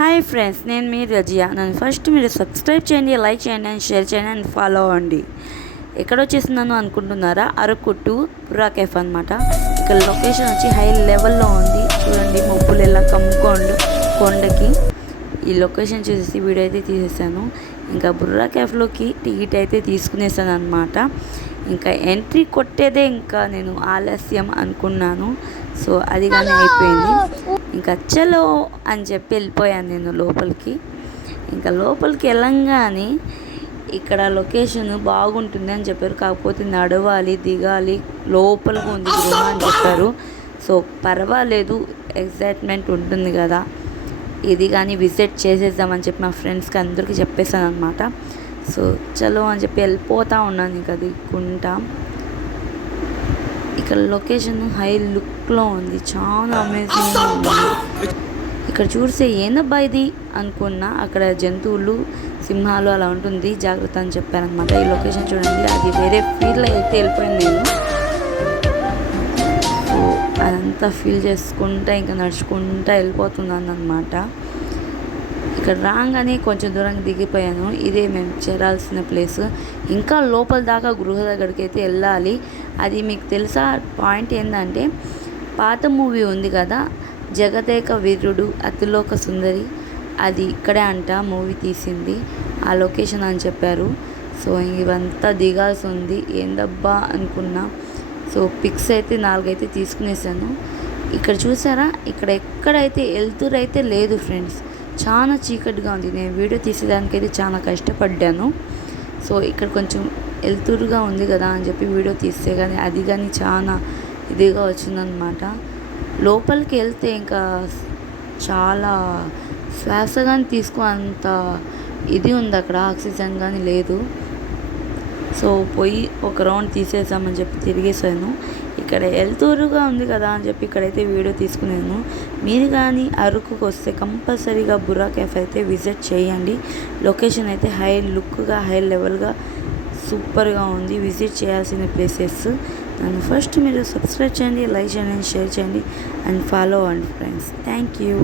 Hi friends నేను మీ రజియా. నన్ను first మీరు సబ్స్క్రైబ్ చేయండి లైక్ చేయండి అండ్ షేర్ చేయండి అండ్ ఫాలో అవ్వండి ఎక్కడ వచ్చేస్తున్నాను అనుకుంటున్నారా? అరకు టు పురా కేఫ్ అనమాట ఇక్కడ లొకేషన్ వచ్చి హై లెవెల్లో ఉంది. చూడండి మబ్బులు ఎలా కమ్ముకోండు కొండకి. ఈ లొకేషన్ చూసేసి వీడియో అయితే తీసేసాను. ఇంకా బుర్రా క్యాఫ్లోకి టికెట్ అయితే తీసుకునేసాను అనమాట ఇంకా ఎంట్రీ కొట్టేదే ఇంకా నేను ఆలస్యం అనుకున్నాను. సో అది కానీ అయిపోయింది. ఇంకా చలో అని చెప్పి వెళ్ళిపోయాను నేను లోపలికి. ఇంకా లోపలికి వెళ్ళంగానే ఇక్కడ లొకేషన్ బాగుంటుంది అని చెప్పారు. కాకపోతే నడవాలి దిగాలి లోపలికి ఉంది గృహ అని చెప్పారు. సో పర్వాలేదు ఎగ్జైట్మెంట్ ఉంటుంది కదా. ఇది కానీ విజిట్ చేసేద్దామని చెప్పి మా ఫ్రెండ్స్కి అందరికీ చెప్పేసాను అనమాట సో చలో అని చెప్పి వెళ్ళిపోతూ ఉన్నాను ఇంకా దిక్కుంటా. ఇక్కడ లొకేషన్ హై లుక్లో ఉంది. చాలా అమేజింగ్ ఉంది. ఇక్కడ చూస్తే ఏందబ్బా ఇది అనుకున్నా అక్కడ జంతువులు సింహాలు అలా ఉంటుంది. జాగ్రత్త అని చెప్పారనమాట ఈ లొకేషన్ చూడండి. అది వేరే ఫీల్ అయితే వెళ్ళిపోయింది నేను. సో అదంతా ఫీల్ చేసుకుంటా ఇంకా నడుచుకుంటా వెళ్ళిపోతున్నాను అనమాట ఇక్కడ రాగానే కొంచెం దూరం దిగిపోయాను. ఇదే మేము చేరాల్సిన ప్లేస్. ఇంకా లోపల దాకా గృహ దగ్గరికి అయితే వెళ్ళాలి. అది మీకు తెలుసా? పాయింట్ ఏంటంటే పాత మూవీ ఉంది కదా? జగదేక వీరుడు అతిలోక సుందరి. అది ఇక్కడే అంట మూవీ తీసింది. ఆ లొకేషన్ అని చెప్పారు. సో ఇవంతా దిగాల్సి ఉంది. ఏందబ్బా అనుకున్నా. సో పిక్స్ అయితే నాలుగైతే తీసుకునేసాను. ఇక్కడ చూసారా? ఇక్కడ ఎక్కడైతే వెళ్తురైతే లేదు ఫ్రెండ్స్. చాలా చీకటిగా ఉంది. నేను వీడియో తీసేదానికైతే చాలా కష్టపడ్డాను. సో ఇక్కడ కొంచెం వెళ్తురుగా ఉంది కదా అని చెప్పి వీడియో తీస్తే కానీ అది కానీ చాలా ఇదిగా వచ్చిందనమాట లోపలికి వెళ్తే ఇంకా చాలా శ్వాస కానీ తీసుకున్నంత ఇది ఉంది అక్కడ ఆక్సిజన్ కానీ లేదు. సో పోయి ఒక రౌండ్ తీసేసామని చెప్పి తిరిగేసాను. ఇక్కడ ఎల్తూరుగా ఉంది కదా అని చెప్పి ఇక్కడైతే వీడియో తీసుకున్నాను. మీరు కానీ అరకుకు వస్తే కంపల్సరీగా బుర్రా కేఫ్ అయితే విజిట్ చేయండి. లొకేషన్ అయితే హై లుక్గా హై లెవెల్గా సూపర్గా ఉంది. విజిట్ చేయాల్సిన ప్లేసెస్. నన్ను ఫస్ట్ మీరు సబ్స్క్రైబ్ చేయండి లైక్ చేయండి షేర్ చేయండి and follow and friends. Thank you.